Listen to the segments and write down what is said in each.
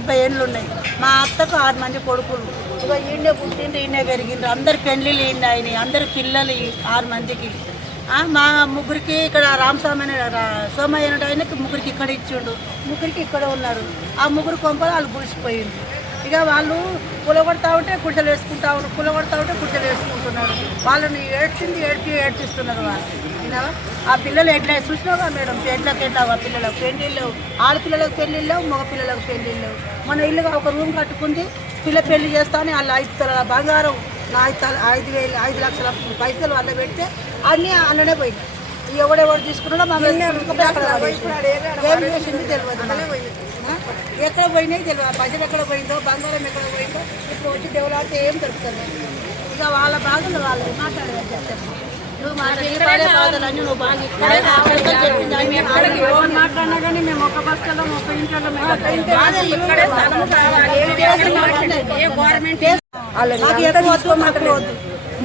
70 ఏళ్ళు ఉన్నాయి. మా అత్తకు 6 మంది కొడుకులు. ఇక ఈయనే పుట్టిండ్రు, ఈయనే పెరిగిండ్రు. అందరు పెళ్ళిళ్ళు ఈయన అయినాయి. అందరు పిల్లలు 6 మందికి. మా ముగ్గురికి ఇక్కడ సోమయ్య ఆయనకి ముగ్గురికి ఇక్కడ ఇచ్చిండు, ముగ్గురికి ఇక్కడ ఉన్నారు. ఆ ముగ్గురు కొంపలు వాళ్ళు గుడిసిపోయిండ్రు. ఇక వాళ్ళు కులగొడతా ఉంటే గుడ్డలు వేసుకుంటా ఉన్నారు, కులగొడతా ఉంటే గుడ్డలు వేసుకుంటున్నారు. వాళ్ళని ఏడ్పిస్తున్నారు వాళ్ళు. ఆ పిల్లలు ఎట్లా చూసినావుగా మేడం, ఎట్లా ఆ పిల్లలకు పెళ్ళిళ్ళు, ఆడపిల్లలకు పెళ్ళిళ్ళు, మగ పిల్లలకు పెళ్ళిళ్ళు. మన ఇల్లుగా ఒక రూమ్ కట్టుకుంది, పిల్ల పెళ్లి చేస్తామని వాళ్ళు 5 తులాల బంగారం, 5 లక్షల పైసలు వాళ్ళ పెడితే అన్నీ అందులోనే పోయింది. ఎవడెవడు తీసుకున్నాడో మా ఏం చేసింది తెలియదు, ఎక్కడ పోయినాయి తెలియదు. పైసలు ఎక్కడ పోయిందో, బంగారం ఎక్కడ పోయిందో ఇప్పుడు వచ్చి డెవలప్ ఏం దొరుకుతుంది. ఇక వాళ్ళ బాధలు వాళ్ళు మాట్లాడేది. నువ్వు బాధలన్నీ నువ్వు బాగా మాట్లాడినా కానీ మేము ఒక బస్సులో ఒక ఇంట్లో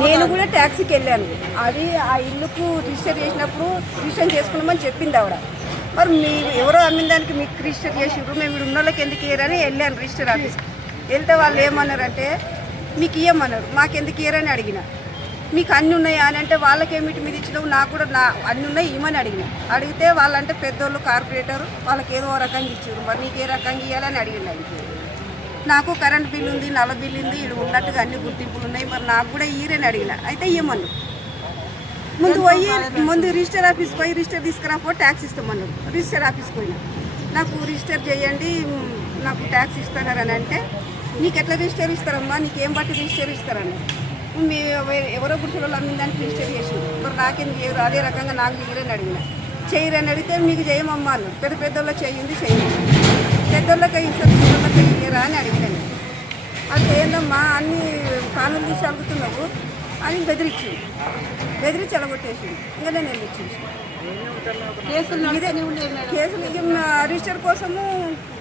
నేను కూడా ట్యాక్సీకి వెళ్ళాను. అది ఆ ఇల్లుకు రిజిస్టర్ చేసినప్పుడు రిజిస్టర్ చేసుకున్నామని చెప్పింది ఆవిడ. మరి మీ ఎవరో అమ్మిన దానికి మీకు రిజిస్టర్ చేసిండ్రు, మేము ఇక్కడ ఉన్న వాళ్ళకి ఎందుకు ఇయ్యరని వెళ్ళాను రిజిస్టర్ ఆఫీస్కి. వెళ్తే వాళ్ళు ఏమన్నారంటే మీకు ఇవ్వమన్నారు. మాకెందుకు ఇయ్యరని అడిగిన. మీకు అన్నీ ఉన్నాయా అని అంటే వాళ్ళకేమిటి మీద ఇచ్చినావు, నాకు కూడా అన్నీ ఉన్నాయి ఇవ్వమని అడిగితే వాళ్ళంటే పెద్దోళ్ళు కార్పొరేటర్ వాళ్ళకి ఏదో రకంగా ఇచ్చారు. మరి నీకు ఏ రకంగా ఇవ్వాలని అడిగిన. నాకు కరెంట్ బిల్ ఉంది, నల్ల బిల్ ఉంది, ఇక్కడ ఉన్నట్టుగా అన్ని గుర్తింపులు ఉన్నాయి, మరి నాకు కూడా ఇయ్యరని అడిగిన. అయితే ఇవ్వమన్నారు. ముందు రిజిస్టర్ ఆఫీస్కి పోయి రిజిస్టర్ తీసుకురాపో ట్యాక్స్ ఇస్తామన్నారు. రిజిస్టర్ ఆఫీస్కి పోయినా నాకు రిజిస్టర్ చేయండి, నాకు ట్యాక్స్ ఇస్తారని అంటే నీకు ఎట్లా రిజిస్టర్ ఇస్తారమ్మా, నీకేం బట్టి రిజిస్టర్ ఇస్తారని. మీ ఎవరో గుర్తులలో అమ్మిన దానికి రిజిస్టర్ చేసింది. మరి నాకెందుకు చేయరు, అదే రకంగా నాకు చేయరని అడిగిన. చేయరని అడిగితే మీకు చేయమమ్మా అన్నారు. పెద్దోళ్ళ చేయింది చేయండి, పెద్దోళ్ళకి ఇస్తారు, చిన్నోళ్ళకి ఇయ్యరా అని అడిగినాను. అది ఏందమ్మా అన్ని కానులు తీసి అడుగుతున్నావు అని బెదిరించి అలగొట్టేసింది. ఇంకా నేను వెళ్ళొచ్చేసి కేసులు రిజిస్టర్ కోసము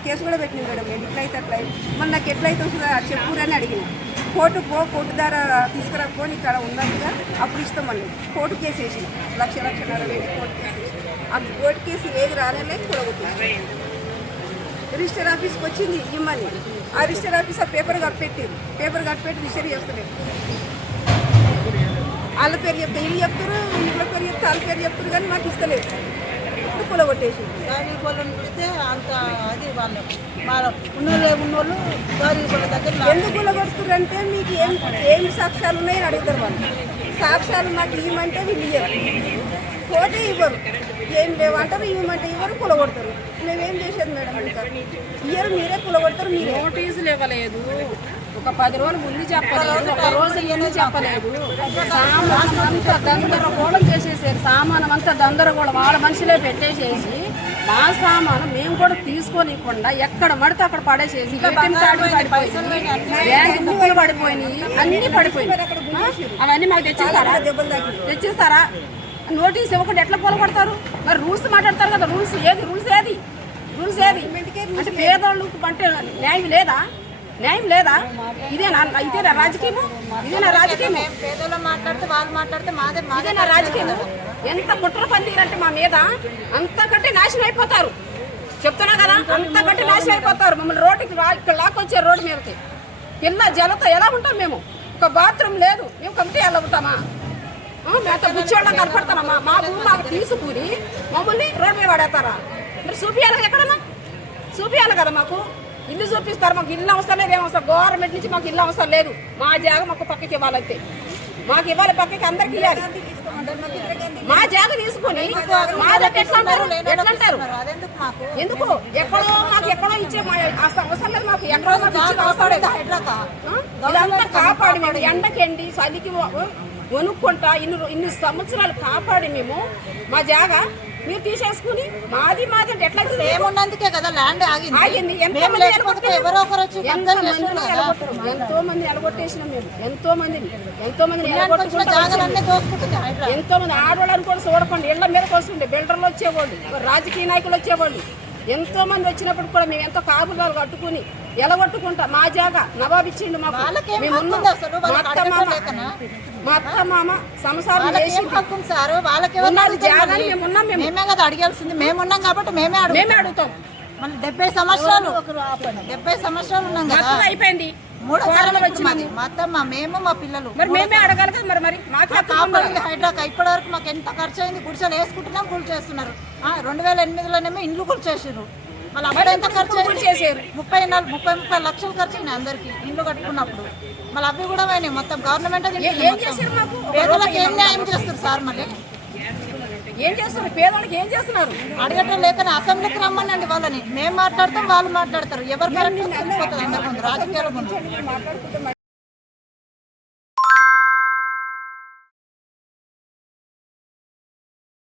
కేసు కూడా పెట్టింది మేడం. ఎట్లయితే అట్లా మరి నాకు ఎట్లయితే వస్తుందో చెప్పురని అడిగిన. కోర్టు ద్వారా తీసుకురాకపోని ఇక్కడ ఉన్నట్టుగా అప్పుడు ఇస్తామని కోర్టు కేసు వేసింది. 1,00,000 వేసి కోర్టు కేసు వేసి ఆ కోర్టు కేసు ఏది రానేలే కూడగొట్టింది. రిజిస్టర్ ఆఫీస్కి వచ్చింది ఇమ్మని. ఆ రిజిస్టర్ ఆఫీస్ ఆ పేపర్ కప్పెట్టి రిజిస్టర్ చేస్తలేదు. వాళ్ళ పేరు చెప్తే వీళ్ళు చెప్తారు, వీళ్ళ పేరు చెప్తే వాళ్ళ పేరు చెప్తారు, కానీ మాకు ఇస్తలేదు. కూలగొట్టేసి వాళ్ళని చూస్తే అంత అది వాళ్ళ ఉన్నోళ్ళు వాళ్ళ దగ్గర ఎందుకు కూలగొడుతున్నారు అంటే మీకు ఏం సాక్ష్యాలు ఉన్నాయని అడుగుతారు వాళ్ళు. సాక్ష్యాలు మాకు ఇవ్వమంటే వీళ్ళు ఇవ్వరు, పోతే ఇవ్వరు, ఏం లేవంటారు, ఇవ్వమంటే ఇవ్వరు, కూలగొడతారు. మేమేం చేసేది మేడం, ఇంకా ఇయ్యరు, మీరే కూలగొడతారు. మీరు నోటీసులు ఇవ్వలేదు, ఒక 10 రోజుల ముందు చెప్పలేదు, ఒక రోజు ఎందుకు చెప్పలేదు. సామానం అంతా గందరగోళం చేసేసారు. సామానం అంతా గందరగోళం వాళ్ళ మనుషులే పెట్టేసేసి మా సామాను మేము కూడా తీసుకోనివ్వకుండా ఎక్కడ పడితే అక్కడ పడేసేసి బ్యాంక్ బుక్కులు పడిపోయినాయి, అన్ని పడిపోయినాయి. అవన్నీ మాకు తెచ్చిస్తారా? నోటీస్ ఇవ్వకుండా ఎట్లా కూలగొడతారు? మరి రూల్స్ మాట్లాడతారు కదా, రూల్స్ ఏది అంటే పేదోళ్ళు అంటే న్యాయం లేదా? ఇదేనా రాజకీయం? పేదోళ్ళు మాట్లాడితే వాళ్ళు మాట్లాడితే ఇదేనా రాజకీయం? ఎంత కుట్ర పందిరంటే మా మీద అంతకంటే నాశనం అయిపోతారు. చెప్తున్నా కదా, అంతకంటే నాశనం అయిపోతారు. మమ్మల్ని రోడ్డుకి ఇక్కడ లాక్కొచ్చారు, రోడ్డు మీదకి. పిల్ల జలతో ఎలా ఉంటాం మేము? ఒక బాత్రూమ్ లేదు, మేము కమిటీ ఎలా ఉంటామా? మేత బుచ్చివాళ్ళకి కనపడతానమ్మా? మా భూమి మాకు తీసుకుని మమ్మల్ని రోడ్డు మీద పడేస్తారా? మరి చూపించాలి, ఎక్కడన్నా చూపించాలి కదా. మాకు ఇల్లు చూపిస్తారు, మాకు ఇల్లు అవసరం లేదు, ఏమవసరం. గవర్నమెంట్ నుంచి మాకు ఇల్లు అవసరం లేదు, మా జాగ మాకు పక్కకి ఇవ్వాలంతే. మాకు ఇవ్వాలి, పక్కకి అందరికి ఇవ్వాలి. మా జాగ తీసుకొని మా దగ్గర ఎట్లంటారు? ఎందుకు ఎక్కడో ఇచ్చే అవసరం లేదు మాకు. ఎక్కడో మాకు ఇచ్చే అవసరం లేదు. ఇదంతా కాపాడి మేము ఎండకెండి చలికి వణుక్కుంటా ఇన్ని సంవత్సరాలు కాపాడి మేము మా జాగా మీరు తీసేసుకుని మాది అంటే ఎట్లా? ఏమున్నందుకే కదా ల్యాండ్ ఆగింది. ఎంతో మంది ఎలగొట్టేసినాం మేము, ఎంతో మందిని ఆడవాళ్ళని కూడా చూడకుండా ఇళ్ల మీదకి వస్తుండే బిల్డర్లు వచ్చేవాళ్ళు, రాజకీయ నాయకులు వచ్చేవాళ్ళు. ఎంతో మంది వచ్చినప్పుడు కూడా మేము ఎంతో కాపుదాలు కట్టుకుని ఎలగొట్టుకుంటా మా జాగా నవాబు ఇచ్చిండు మాకు. మా అత్త మామ సంసారం మేమే కదా అడిగాల్సింది. మేమున్నాం కాబట్టి మేమే అడుగుతాం. మళ్ళీ 70 సంవత్సరాలు 70 సంవత్సరాలు ఉన్నాం కదా, మొత్తం అయిపోయింది. మూడో తరం వచ్చింది మొత్తం మేము మా పిల్లలు. మరి మేమే అడగాలి కదా, మరి మాకు కాపాడింది హైడ్రాక్. ఇప్పటి వరకు మాకు ఎంత ఖర్చు అయింది, గుడిసెలు వేసుకుంటున్నాం, కూల్ చేస్తున్నారు. 2008లోనేమో ఇండ్లు కూల్ చేసారు. మళ్ళీ అప్పుడు ఎంత ఖర్చు చేసారు? 30 లక్షలు ఖర్చు అయినాయి అందరికి ఇండ్లు కట్టుకున్నప్పుడు. మళ్ళీ అవి కూడా అయినాయి. మొత్తం గవర్నమెంట్ ఏం చేశారు మాకు? పేదలకు ఏం న్యాయం చేస్తారు సార్? మళ్ళీ ఏం చేస్తున్నారు? పేదవాళ్ళకి ఏం చేస్తున్నారు? అడగటం లేకనే అసెంబ్లీకి రమ్మనండి వాళ్ళని. మేము మాట్లాడతాం, వాళ్ళు మాట్లాడతారు. ఎవరు కరెక్ట్ తెలిసిపోతుంది అందరి ముందు, రాజకీయాల ముందు.